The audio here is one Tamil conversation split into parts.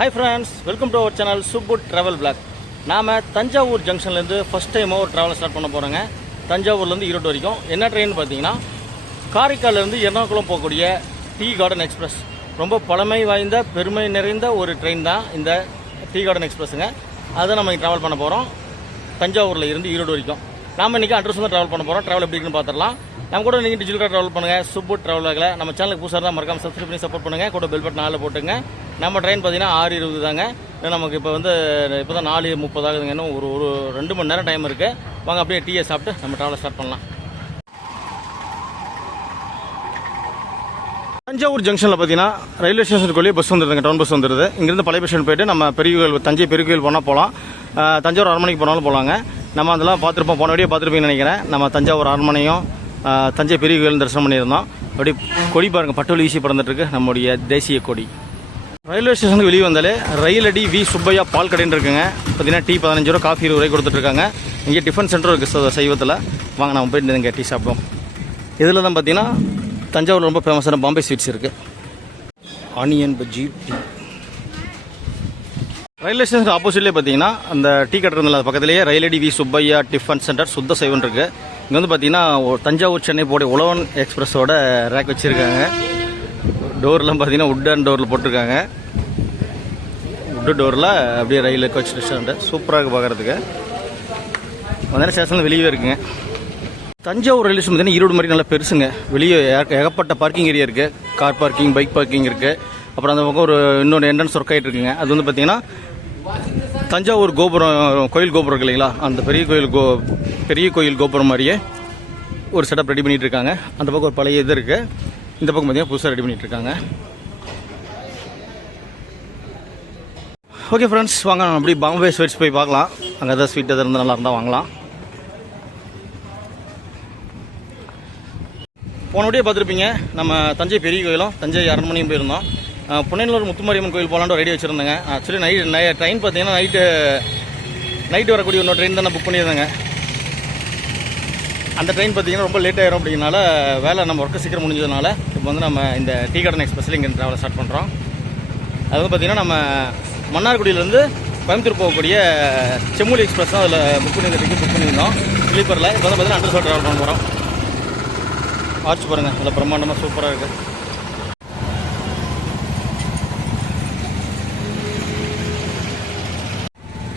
Hi friends, welcome to our channel super travel blog. நாம் தஞ்சாவூர் ஜங்ஷன்லேருந்து ஃபஸ்ட் டைமாக ஒரு ட்ராவல் ஸ்டார்ட் பண்ண போகிறோங்க. தஞ்சாவூர்லேருந்து ஈரோடு வரைக்கும். என்ன ட்ரெயின் பார்த்தீங்கன்னா, காரைக்கால்லேருந்து எர்ணாகுளம் போகக்கூடிய டீ கார்டன் எக்ஸ்பிரஸ். ரொம்ப பழமை வாய்ந்த பெருமை நிறைந்த ஒரு ட்ரெயின் தான் இந்த டீ கார்டன் எக்ஸ்பிரஸுங்க. அதை நம்ம ட்ராவல் பண்ண போகிறோம் தஞ்சாவூரில் இருந்து ஈரோடு வரைக்கும். நாம் இன்றைக்கி அட்ரஸ் தான் ட்ராவல் பண்ண போகிறோம். ட்ராவல் எப்படி இருக்குன்னு பார்த்துடலாம். நம்ம கூட நீங்கள் டிஜிட்டலாக ட்ராவல் பண்ணுங்கள். சூப்பர் ட்ராவல் ஆகல நம்ம சேனலுக்கு புதுசாக தான் மறக்காமல் சப்ஸ்கிரைப் பண்ணி சப்போர்ட் பண்ணுங்கள். கூட பெல் பட்டன் 4 போட்டுங்க. நம்ம ட்ரெயின் பார்த்தீங்கன்னா 6:20 தாங்க. நமக்கு இப்போ தான் 4:30 ஆகுதுங்க. இன்னும் ஒரு 2 மணி நேரம் டைம் இருக்குது. வாங்க அப்படியே டீயை சாப்பிட்டு நம்ம ட்ராவலை ஸ்டார்ட் பண்ணலாம். தஞ்சாவூர் ஜங்ஷனில் பார்த்தீங்கன்னா ரயில்வே ஸ்டேஷனுக்குள்ளேயே பஸ் வந்துடுதுங்க. டவுன் பஸ் வந்துடுது. இங்கேருந்து பழைய பஸ் ஸ்டாண்ட் போய்ட்டு நம்ம பெரிய கோயில், தஞ்சை பெரிய கோயில் போனால் போகலாம். தஞ்சாவூர் அரண்மனைக்கு போனாலும் போகலாங்க. நம்ம அதெல்லாம் பார்த்துருப்போம், போன வீடியோ பார்த்துருப்பீங்கன்னு நினைக்கிறேன். நம்ம தஞ்சாவூர் அரண்மனையும் தஞ்சை பெரிய கோயில் தரிசனம் பண்ணியிருந்தோம். அப்படி கொடி பாருங்கள், பட்டுவலி வீசி பறந்துட்டுருக்கு நம்முடைய தேசிய கொடி. ரயில்வே ஸ்டேஷனுக்கு வெளியே வந்தாலே ரயிலடி வி சுப்பையா பால் கடைன்னு இருக்குங்க. பார்த்தீங்கன்னா டீ 15 ரூபா, காஃபி 20 ரூபாய் கொடுத்துட்ருக்காங்க. இங்கே டிஃபன் சென்டரும் இருக்குது சைவத்தில். வாங்க நம்ம போயிட்டு இங்கே டீ சாப்பிடுவோம். இதில் தான் பார்த்தீங்கன்னா தஞ்சாவூர் ரொம்ப ஃபேமஸான பாம்பே ஸ்வீட்ஸ் இருக்குது. Onion bajji tea. ரயில்வே ஸ்டேஷனுக்கு ஆப்போசிட்லேயே பார்த்தீங்கன்னா அந்த டீ கடை இருந்தது பக்கத்துலேயே ரயிலடி வி சுப்பையா டிஃபன் சென்டர் சுத்த சைவன் இருக்குது. இங்கே வந்து பார்த்தீங்கன்னா தஞ்சாவூர் சென்னை போட உழவன் எக்ஸ்பிரஸோட ரேக் வச்சுருக்காங்க. டோர்லாம் பார்த்தீங்கன்னா உட்டன் டோரில் போட்டிருக்காங்க. உட்டு டோரில் அப்படியே ரயில் கோச் ரெஸ்டாரண்ட்டு சூப்பராக இருக்குது பார்க்குறதுக்கு. வந்தாலும் ஸ்டேஷனில் வெளியே இருக்குங்க. தஞ்சாவூர் ரயில்வே ஸ்டேஷன் பார்த்தீங்கன்னா ஈரோடு மாதிரி நல்லா பெருசுங்க. வெளியே ஏகப்பட்ட பார்க்கிங் ஏரியா இருக்குது. கார் பார்க்கிங், பைக் பார்க்கிங் இருக்குது. அப்புறம் அந்த பக்கம் இன்னொரு என்ட்ரன்ஸ் ஒர்க் ஆகிட்டு இருக்குங்க. அது வந்து பார்த்தீங்கன்னா தஞ்சாவூர் கோபுரம், கோயில் கோபுரம் இருக்கு இல்லைங்களா, அந்த பெரிய கோயில் கோபுரம் மாதிரியே ஒரு செட்டப் ரெடி பண்ணிகிட்டு இருக்காங்க. அந்த பக்கம் ஒரு பழைய இது இருக்குது. இந்த பக்கம் பார்த்தீங்கன்னா புதுசாக ரெடி பண்ணிகிட்டு இருக்காங்க. ஓகே ஃப்ரெண்ட்ஸ், வாங்க அப்படி பாம்பே ஸ்வீட்ஸ் போய் பார்க்கலாம். அங்கே எதாவது ஸ்வீட் எதாவது இருந்தால் நல்லா இருந்தால் வாங்கலாம். போனபடியே பார்த்துருப்பீங்க, நம்ம தஞ்சை பெரிய கோயிலும் தஞ்சை அரண்மனையும் போயிருந்தோம். புனேலூர் முத்துமாரியம்மன் கோயில் போகலான்னு ரெடி வச்சுருந்தேங்க. ஆக்சுவலி ட்ரெயின் பார்த்தீங்கன்னா நைட்டு வரக்கூடிய இன்னொரு ட்ரெயின் தான் நான் புக் பண்ணியிருந்தேங்க. அந்த ட்ரெயின் பார்த்தீங்கன்னா ரொம்ப லேட் ஆகிரும். அப்படிங்கனால வேலை நம்ம ஒர்க்கு சீக்கிரம் முடிஞ்சதுனால இப்போ வந்து நம்ம இந்த டீ கார்டன் எக்ஸ்பிரஸில் இங்கே ட்ராவலை ஸ்டார்ட் பண்ணுறோம். அது வந்து பார்த்திங்கன்னா நம்ம மன்னார்குடியிலேருந்து கோயம்புத்தூர் போகக்கூடிய செம்மொழி எக்ஸ்பிரஸ் தான் அதில் புக் பண்ணியிருந்தோம் ஸ்லீப்பரில். இப்போ வந்து பார்த்தீங்கன்னா அண்டர்ஸோட ட்ராவல் பண்ண போகிறோம். ஆர்ச் பாருங்கள், அதில் பிரம்மாண்டமாக சூப்பராக இருக்குது.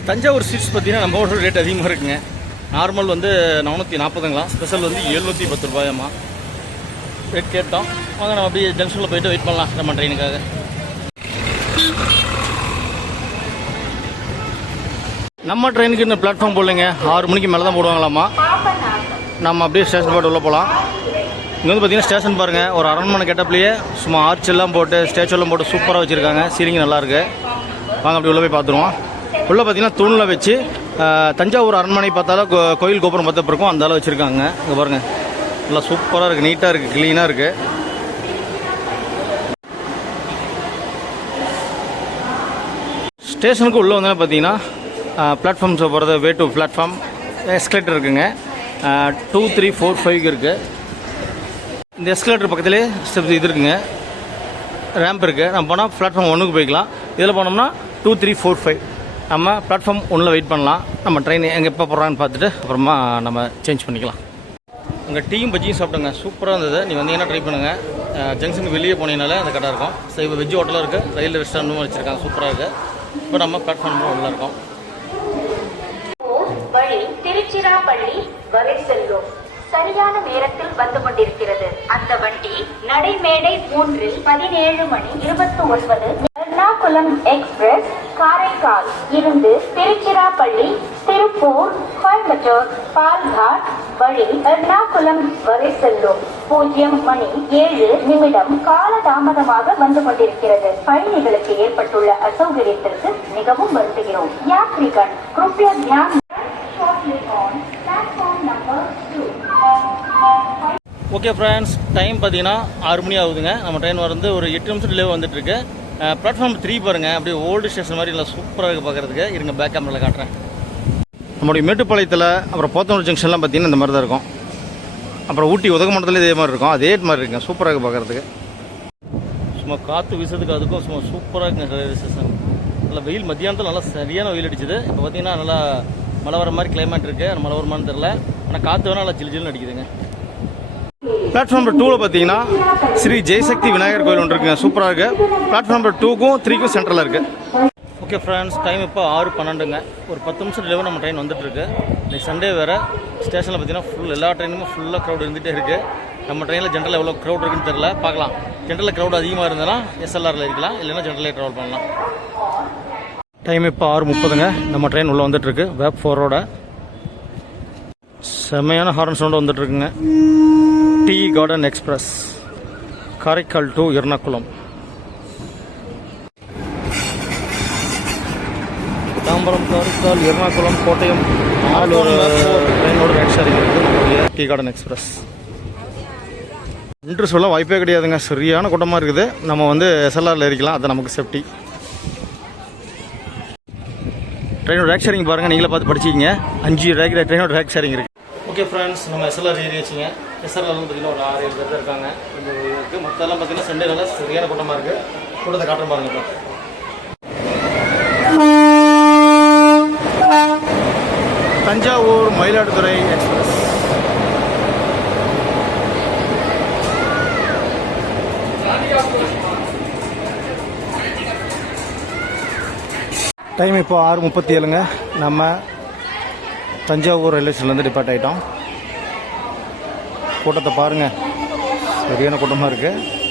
தஞ்சாவூர் ஸ்வீட்ஸ் பார்த்தீங்கன்னா நம்ம ஒரு ரேட் அதிகமாக இருக்குங்க. நார்மல் வந்து 440ங்களாம், ஸ்பெஷல் வந்து 710 ரூபாயாம்மா ரேட் கேட்டோம். வாங்க நம்ம அப்படியே ஜங்ஷனில் போய்ட்டு வெயிட் பண்ணலாம் நம்ம ட்ரெயினுக்காக. நம்ம ட்ரெயினுக்கு இன்னும் பிளாட்ஃபார்ம் போடலைங்க. 6 மணிக்கு மேலே தான் போடுவாங்களாம்மா. நம்ம அப்படியே ஸ்டேஷன் போய்ட்டு உள்ளே போகலாம். இங்கே வந்து பார்த்தீங்கன்னா ஸ்டேஷன் பாருங்கள், ஒரு அரண்மனை கெட்டப்லேயே சும்மா ஆர்ச் எல்லாம் போட்டு ஸ்டேச்சு எல்லாம் போட்டு சூப்பராக வச்சுருக்காங்க. சீலிங் நல்லாயிருக்கு. வாங்க அப்படி உள்ளே போய் பார்த்துருவோம். உள்ளே பார்த்தீங்கன்னா தூணில் வச்சு தஞ்சாவூர் அரண்மனை பார்த்தாலும் கோயில் கோபுரம் பார்த்த பிறக்கும் அந்த அளவு வச்சுருக்காங்க. இங்கே பாருங்கள், நல்லா சூப்பராக இருக்குது, நீட்டாக இருக்குது, க்ளீனாக இருக்குது. ஸ்டேஷனுக்கு உள்ளே வந்தாலும் பார்த்தீங்கன்னா பிளாட்ஃபார்ம்ஸை போகிறது வே டு பிளாட்ஃபார்ம் எஸ்கலேட்டர் இருக்குங்க. 2, 3, 4, 5 இருக்குது. இந்த எஸ்கலேட்டர் பக்கத்துலேயே ஸ்டெப்ஸ் இது இருக்குங்க, ரேம்ப் இருக்குது. நம்ம போனால் பிளாட்ஃபார்ம் 1க்கு போய்க்கலாம். இதில் போனோம்னா 2, 3, 4, 5 நம்ம பிளாட்ஃபார்ம் 1ல் வெயிட் பண்ணலாம். நம்ம ட்ரெயின் எங்கே எப்போ போடுறான்னு பார்த்துட்டு அப்புறமா நம்ம சேஞ்ச் பண்ணிக்கலாம். அங்கே டீயும் பஜ்ஜியும் சாப்பிடுங்க, சூப்பராக இருந்தது. நீ வந்தீங்கன்னா ட்ரை பண்ணுங்கள். ஜங்ஷனுக்கு வெளியே போனீங்கனாலே அந்த கடை இருக்கும். சைவ வெஜ்ஜு ஹோட்டலும் இருக்குது, ரயில்வே ரெஸ்டாரண்ட்டும் வச்சுருக்காங்க, சூப்பராக இருக்குது. இப்போ நம்ம பிளாட்ஃபார்ம் 1ல் இருக்கோம். வழி திருச்சிராப்பள்ளி வரை செல்லும் சரியான நேரத்தில் வந்து கொண்டிருக்கிறது. அந்த வண்டி நடைமேடை 3இல் 17:29 எர்ணாகுளம் எக்ஸ்பிரஸ் காரைக்கால் இருந்து திருச்சிராப்பள்ளி, திருப்பூர், கோயம்புத்தூர், பால்காட் வழி எர்ணாகுளம் வரை செல்லும் 0:07 காலதாமதமாக வந்து கொண்டிருக்கிறது. பயணிகளுக்கு ஏற்பட்டுள்ள அசௌகரியத்திற்கு மிகவும் வருந்துகிறோம். யாத்ரிகன் கிருப்பயா தியான் on platform number 2. Okay friends, time பார்த்தீங்கன்னா 6 மணி ஆகுதுங்க. நம்ம ட்ரெயின் வந்து ஒரு 8 நிமிஷம் டிலே வந்துட்டுருக்கு. பிளாட்ஃபார்ம் 3 பாருங்கள், அப்படியே ஓல்டு ஸ்டேஷன் மாதிரி இல்லை, சூப்பராக இருக்குது பார்க்குறதுக்கு. இருங்க பேக் கேமராவில் காட்டுறேன். நம்மளுடைய மேட்டுப்பாளையத்தில் அப்புறம் போத்தனூர் ஜங்ஷன்லாம் பார்த்தீங்கன்னா இந்த மாதிரி தான் இருக்கும். அப்புறம் ஊட்டி உதகமண்டலத்தில் இதே மாதிரி இருக்கும், அதே மாதிரி இருக்குங்க, சூப்பராக இருக்குது பார்க்குறதுக்கு. சும்மா காற்று வீசுறதுக்கு அதுக்கும் சும்மா சூப்பராக இருக்குங்க ரயில்வே ஸ்டேஷன். நல்லா வெயில் மத்தியானத்தில் நல்லா சரியான வெயில் அடிச்சுது. இப்போ பார்த்தீங்கன்னா நல்லா மழை வர மாதிரி கிளைமேட் இருக்குது. மழை வருமானு தெரில, ஆனால் காற்று வேணால் நல்லா ஜில் ஜில்னு அடிக்குதுங்க. பிளாட்ஃபார்ம் நம்பர் 2ல் பார்த்தீங்கன்னா ஸ்ரீ ஜெயசக்தி விநாயகர் கோயில் ஒன்று இருக்குங்க, சூப்பராக இருக்குது. பிளாட்ஃபார்ம் நம்பர் 2க்கும் 3க்கும் சென்டரில் இருக்குது. ஓகே ஃப்ரெண்ட்ஸ், டைம் இப்போ 6:12ங்க. ஒரு 10 நிமிஷம் டிலேவாக நம்ம ட்ரெயின் வந்துட்டுருக்கு. இன்னைக்கு சண்டே வேறு. ஸ்டேஷனில் பார்த்தீங்கன்னா ஃபுல் எல்லா ட்ரெயினுமே ஃபுல்லாக க்ரௌட் இருந்துகிட்டே இருக்குது. நம்ம ட்ரெயினில் ஜென்ரலில் எவ்வளோ க்ரௌட் இருக்குன்னு தெரில, பார்க்கலாம். ஜென்ரலில் க்ரௌட் அதிகமாக இருந்ததுன்னா SLRல இருக்கலாம், இல்லைன்னா ஜென்ரலே ட்ராவல் பண்ணலாம். டைம் இப்போ 6:30ங்க. நம்ம ட்ரெயின் உள்ளே வந்துட்டுருக்கு. வேப் 4ரோட செம்மையான ஹாரன் சவுண்டு வந்துட்டுருக்குங்க. Tea garden express Karaikal to Ernakulam. Tambaram, Karaikal, Ernakulam, Kottayam 4 ஒரு ட்ரெயினோட ரைட் ஷேரிங் இருக்குது. டீ கார்டன் எக்ஸ்பிரஸ் இன்ட்ரெஸ்ட் சொல்ல வாய்ப்பே கிடையாதுங்க. சரியான கூட்டமாக இருக்குது. நம்ம SLRல ஏறிக்கலாம், அது நமக்கு சேஃப்டி. ட்ரெயினோட ரேக் ஷேரிங் பாருங்கள், நீங்களே பார்த்து படிச்சிக்கிங்க. 5 ரேக் ட்ரெயினோட ரேக் ஷேரிங் இருக்குது. ஓகே ஃப்ரெண்ட்ஸ், நம்ம SLR ஏறி வச்சுங்க. SLR பார்த்தீங்கன்னா ஒரு 6-7 பேர் தான் இருக்காங்க. கொஞ்சம் இருக்குது. மற்றெல்லாம் பார்த்தீங்கன்னா சண்டே நல்லா சரியான கூட்டமாக இருக்குது. கூட்டத்தை காட்டுற பாருங்க. இப்போ தஞ்சாவூர் மயிலாடுதுறை எக்ஸ்பிரஸ். டைம் இப்போ 6:37ங்க. நம்ம தஞ்சாவூர் ரயில்வே ஸ்டேஷன்லேருந்து டிபார்ட் ஆகிட்டோம். கூட்டத்தை பாருங்கள், சரியான கூட்டமாக இருக்குது.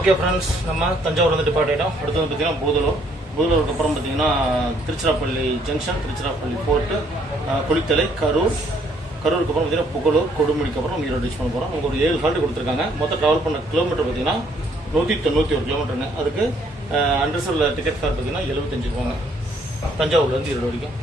ஓகே ஃப்ரெண்ட்ஸ், நம்ம தஞ்சாவூர் டிபார்ட் ஆகிட்டோம். அடுத்து பார்த்தீங்கன்னா பூதலூருக்கு அப்புறம் பார்த்தீங்கன்னா திருச்சிராப்பள்ளி ஜங்ஷன், திருச்சிராப்பள்ளி ஃபோர்ட்டு, குளித்தலை, கரூருக்கு அப்புறம் பார்த்தீங்கன்னா புகழூர், கொடுமுடிக்கு அப்புறம் ஈரோடு ரீச் பண்ண போகிறோம். உங்களுக்கு ஒரு 7 ஹால்ட் கொடுத்துருக்காங்க. மொத்தம் ட்ராவல் பண்ண கிலோமீட்டர் பார்த்தீங்கன்னா 191 கிலோமீட்டருங்க. அதுக்கு அன்ரிசர்வ்ல டிக்கெட் ஃபேர் பார்த்தீங்கன்னா 75 ரூபாங்க, தஞ்சாவூர்லேருந்து ஈரோடு வரைக்கும்.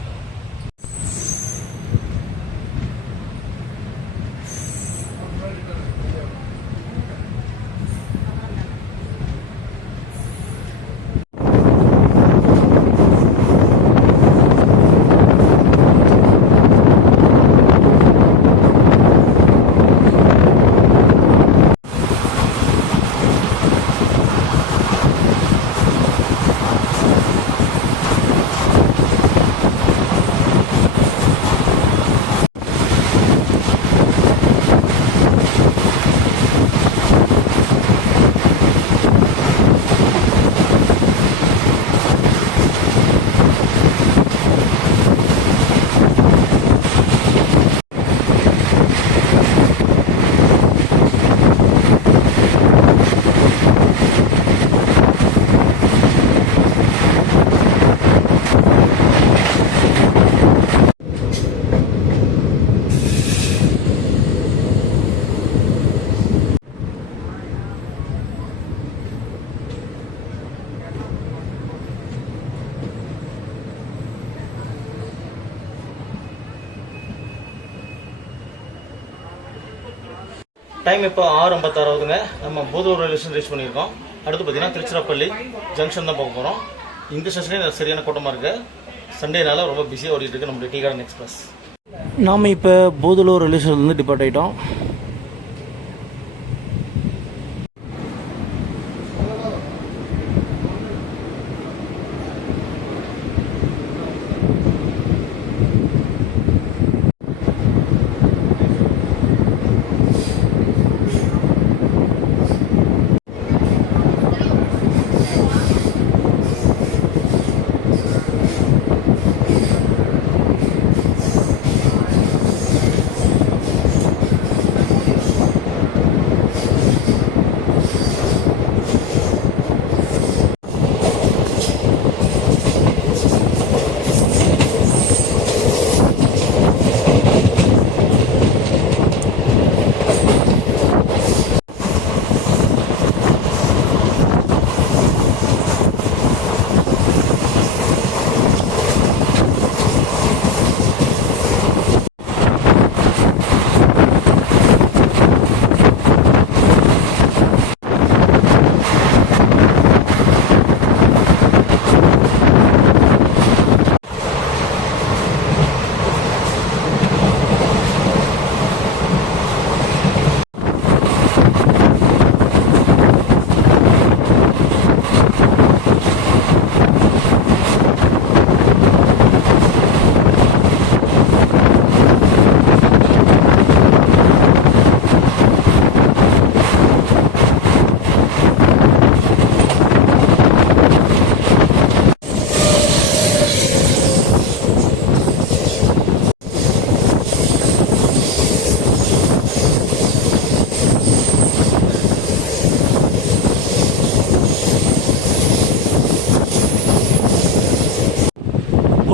டைம் இப்போ 6:56 ஆகுதுங்க. நம்ம பூதலூர் ரயில்வே ஸ்டேஷன் ரீச் பண்ணியிருக்கோம். அடுத்து பார்த்தீங்கன்னா திருச்சிராப்பள்ளி ஜங்ஷன் தான் பார்க்க போகிறோம். இந்த ஸ்டேஷனே சரியான கூட்டமாக இருக்குது. சண்டேனால ரொம்ப பிஸியாக ஓடிட்டு இருக்கு நம்மளுடைய டீ கார்டன் எக்ஸ்பிரஸ். நாம் இப்போ பூதலூர் ரயில்வே ஸ்டேஷன்லேருந்து டிபார்ட் ஆகிட்டோம்.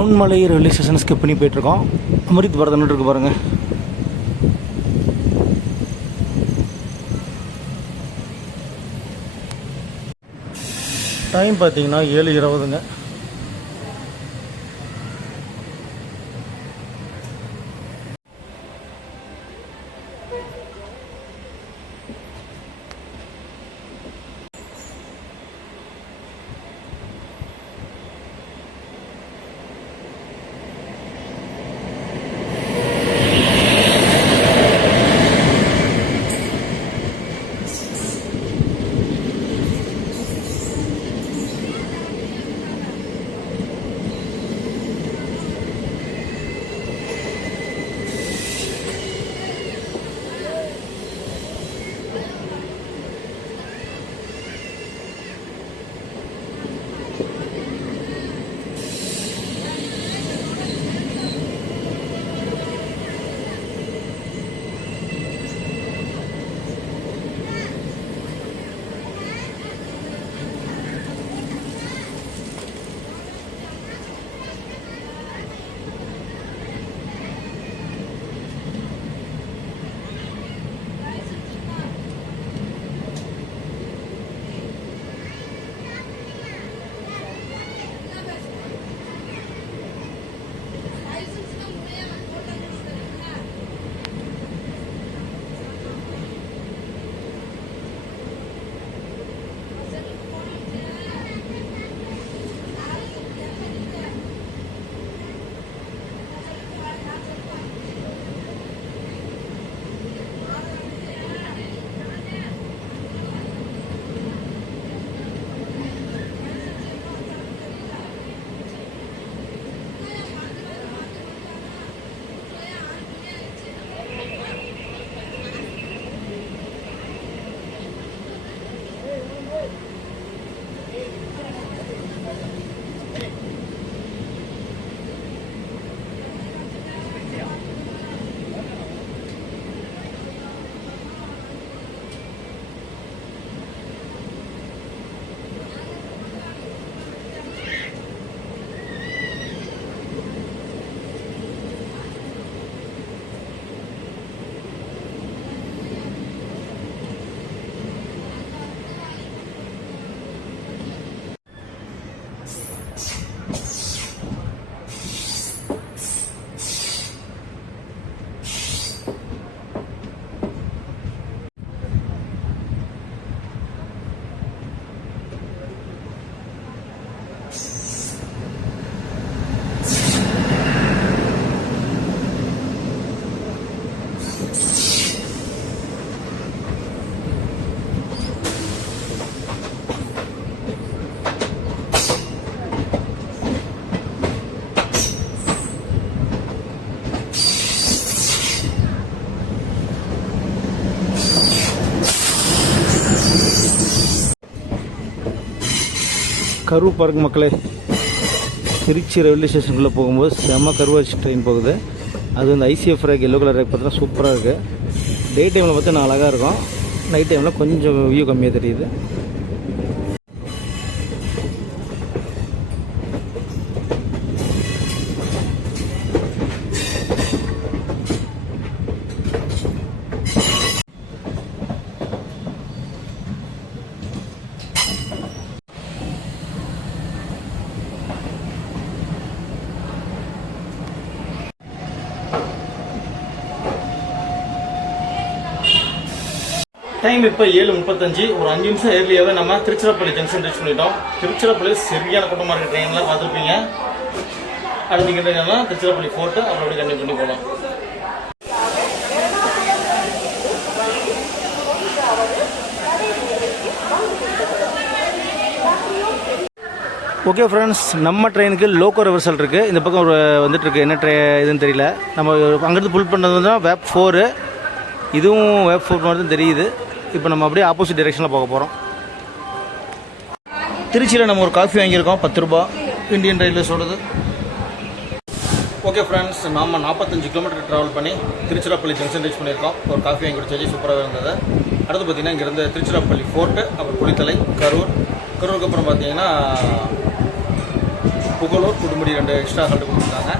பொன்மலை ரயில்வே ஸ்டேஷன் ஸ்கிப் பண்ணி போயிட்டுருக்கோம். அமிர்த் பாரதம் இருக்கு பாருங்கள். டைம் பார்த்தீங்கன்னா 7:20. கரூர் பாருங்க மக்களே, திருச்சி ரயில்வே ஸ்டேஷனுக்குள்ளே போகும்போது செம்ம கருவாச்சி ட்ரெயின் போகுது. அது வந்து ICF rack yellow colour rack பார்த்தீங்கன்னா சூப்பராக இருக்குது. டே டைமில் பார்த்தா நான் அழகாக இருக்கும், நைட் டைமில் கொஞ்சம் வியூ கம்மியாக தெரியுது. டைம் இப்போ 7:35. ஒரு 5 நிமிஷம் ஏர்லியாகவே நம்ம திருச்சிராப்பள்ளி ஜங்ஷன் ரீச் பண்ணிட்டோம். திருச்சிராப்பள்ளி சரியான கூட்டமாக இருக்க ட்ரெயினில் பார்த்துருப்பீங்க. அடுத்து என்னன்னா திருச்சிராப்பள்ளி போட்டு அப்புறம் அப்படி கண்டிப்பாக பண்ணி போகலாம். ஓகே ஃப்ரெண்ட்ஸ், நம்ம ட்ரெயினுக்கு லோக்கோ ரிவர்சல் இருக்குது. இந்த பக்கம் ஒரு வந்துட்டுருக்கு, என்ன இதுன்னு தெரியல. நம்ம அங்கேருந்து புல் பண்ணது தான் வேப் 4. இதுவும் வேப் 4 மாதிரி தான் தெரியுது. இப்போ நம்ம அப்படியே ஆப்போசிட் டைரெக்ஷனில் போக போகிறோம். திருச்சியில் நம்ம ஒரு காஃபி வாங்கியிருக்கோம், 10 ரூபா, இந்தியன் ரயில்வேஸோடது. ஓகே ஃப்ரெண்ட்ஸ், நாம் 45 கிலோமீட்டர் ட்ராவல் பண்ணி திருச்சிராப்பள்ளி ஜங்ஷன் ரீச் பண்ணியிருக்கோம். ஒரு காஃபி வாங்கி குடிச்சாச்சு, சூப்பராக இருந்தது. அடுத்து பார்த்திங்கன்னா இங்கேருந்து திருச்சிராப்பள்ளி ஃபோர்ட்டு, அப்புறம் குளித்தலை, கரூருக்கு அப்புறம் பார்த்திங்கன்னா புகழூர் கொடுமுடி 2 எக்ஸ்ட்ரா ஹால்ட் கொடுத்துருக்காங்க.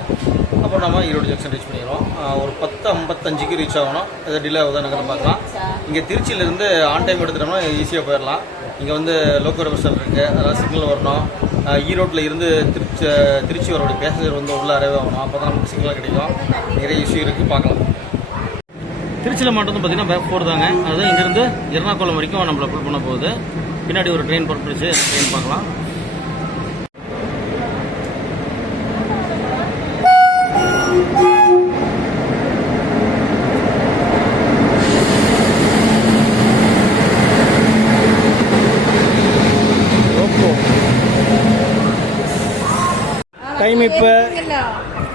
அப்புறம் நம்ம ஈரோடு ஜங்ஷன் ரீச் பண்ணிடுவோம். ஒரு 10:55 ரீச் ஆகணும். எதாவது டிலே ஆகுதா நகரம் பார்க்கலாம். இங்கே திருச்சியிலேருந்து ஆன் டைம் எடுத்துட்டோம்னா ஈஸியாக போயிடலாம். இங்கே வந்து லோக்கல் பஸ் ஸ்டாண்ட் இருக்குது, அதனால் சிக்னல் வரணும். ஈரோட்டில் இருந்து திருச்சி வரக்கூடிய பேசஞ்சர் வந்து உள்ளே அரைவே ஆகணும். அப்போ தான் நமக்கு சிக்னல் கிடைக்கும். நிறைய இஷ்யூ இருக்குது, பார்க்கலாம். திருச்சியில் மட்டும் வந்து பார்த்தீங்கன்னா பேக் 4 தாங்க. அதுதான் இங்கேருந்து எர்ணாகுளம் வரைக்கும் நம்மளை புல் பண்ண போகுது. பின்னாடி ஒரு ட்ரெயின் புறப்படுச்சு, ட்ரெயின் பார்க்கலாம்.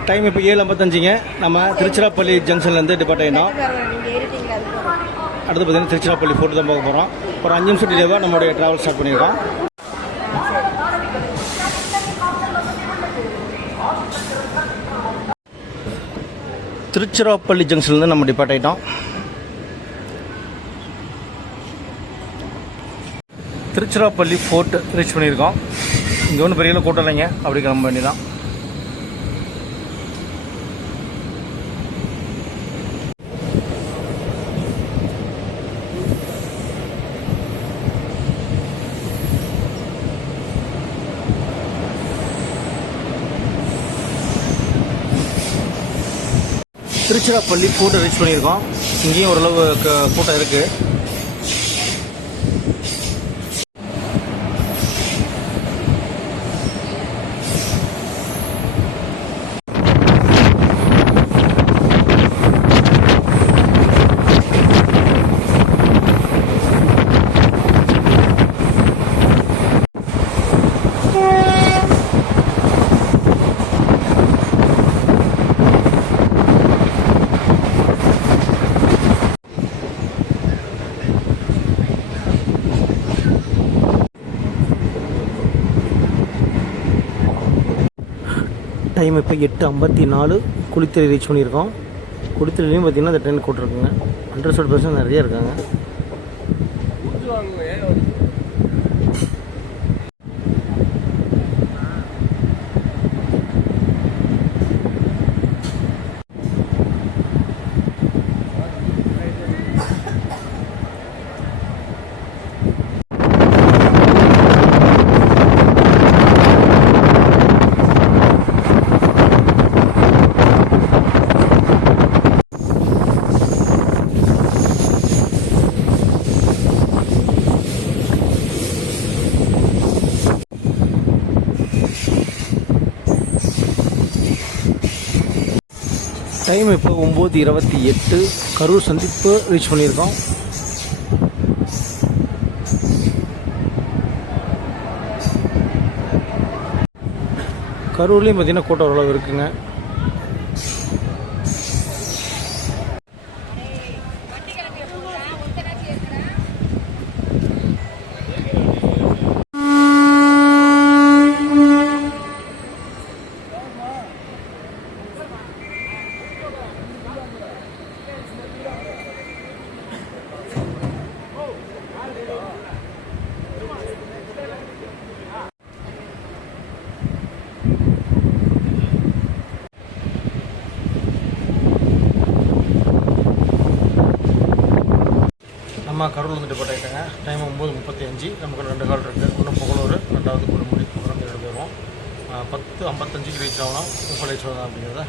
டைம் இப்போ 7:55. நம்ம திருச்சிராப்பள்ளி ஜங்ஷன்லேருந்து டிபார்ட் ஆகினோம். அடுத்து பார்த்தீங்கன்னா திருச்சிராப்பள்ளி ஃபோர்ட் தான் பார்க்க போகிறோம். ஒரு 5 நிமிஷம் டிலேவாக நம்மளுடைய ட்ராவல் ஸ்டார்ட் பண்ணியிருக்கோம். திருச்சிராப்பள்ளி ஜங்ஷன்லேருந்து நம்ம டிபார்ட் ஆகிட்டோம். திருச்சிராப்பள்ளி ஃபோர்ட் ரீச் பண்ணியிருக்கோம். இங்கே ஒன்றும் பெரிய கூட்டம் இல்லைங்க, அப்படி கிளம்ப வேண்டியதான். திருச்சிராப்பள்ளி ஃபோர்ட் ரீச் பண்ணியிருக்கோம். இங்கேயும் ஓரளவு கூட்டம் இருக்குது. டைம் இப்போ 8:54. குளித்தலை ரீச் பண்ணியிருக்கோம். குளித்தலையும் பார்த்திங்கன்னா அந்த ட்ரெயின் கூட்டிருக்குங்க. 100% நிறைய இருக்காங்க. டைம் இப்போ 9:28. கரூர் சந்திப்பு ரீச் பண்ணியிருக்கோம். கரூர்லேயும் பார்த்தீங்கன்னா கூட்டம் ஓரளவு இருக்குங்க. நம்ம கரூர் வந்து டிபார்ட் ஆகிட்டாங்க. டைம் 9:35. நமக்கு 2 கால் இருக்குது. ஒன்று புகழூர், 2வது கொடுமுடி. அப்புறம் 2 போயிடுவோம். 10:55 ரீச் ஆகணும். 30 ரீச் ஆகணும் அப்படிங்கிறத.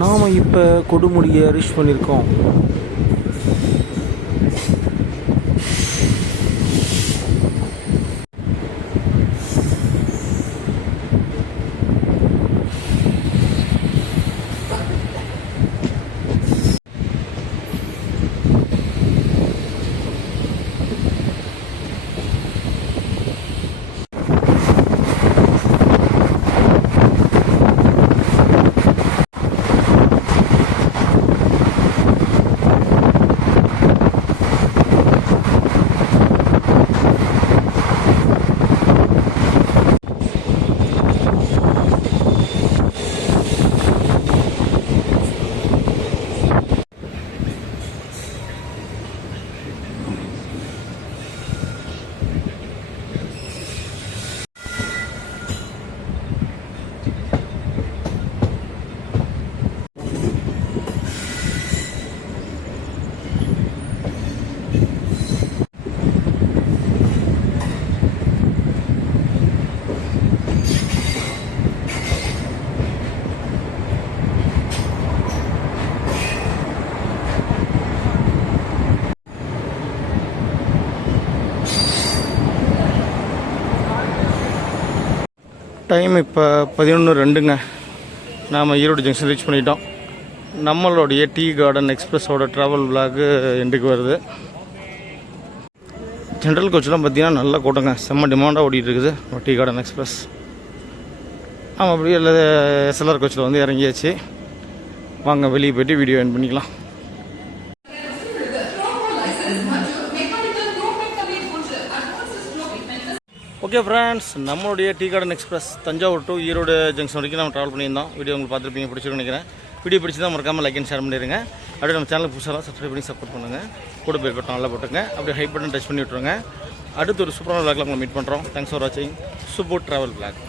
நாம் இப்போ கொடுமுடியை ரீச் பண்ணியிருக்கோம். டைம் இப்போ 11:02ங்க. நாம் ஈரோடு ஜங்ஷன் ரீச் பண்ணிட்டோம். நம்மளுடைய டீ கார்டன் எக்ஸ்பிரஸோட ட்ராவல் விலாகு எண்டுக்கு வருது. ஜென்ரல் கோச்செலாம் பார்த்தீங்கன்னா நல்ல கூட்டங்க, செம்ம டிமாண்டாக ஓடிட்டு இருக்குது டீ கார்டன் எக்ஸ்பிரஸ். ஆமாம், அப்படியே இல்லை எஸ்எல்ஆர் கோச்சில் வந்து இறங்கியாச்சு. வாங்க வெளியே போய்ட்டு வீடியோ எண்ட் பண்ணிக்கலாம். ஓகே ஃப்ரெண்ட்ஸ், நம்மளுடைய tea garden express Thanjavur to Erode junction வரைக்கும் நம்ம ட்ராவல் பண்ணியிருந்தோம். வீடியோ உங்களுக்கு பார்த்துருப்பீங்க, பிடிச்சிருன்னு நினைக்கிறேன். வீடியோ பிடிச்சதான் மறக்காமல் லைக் அண்ட் ஷேர் பண்ணிடுங்க. அப்படியே நம்ம சேனலுக்கு புதுசாக சப்ஸ்கிரைப் பண்ணி சப்போர்ட் பண்ணுங்கள். கூட பேர் பட்டம் நல்லா போட்டுங்க. அப்படியே ஹைப் பட்டன் டச் பண்ணி விட்ருங்க. அடுத்து ஒரு சூப்பரான விளாக்ல உங்களை மீட் பண்ணுறோம். தேங்க்ஸ் ஃபார் வாட்சிங். Super travel vlog.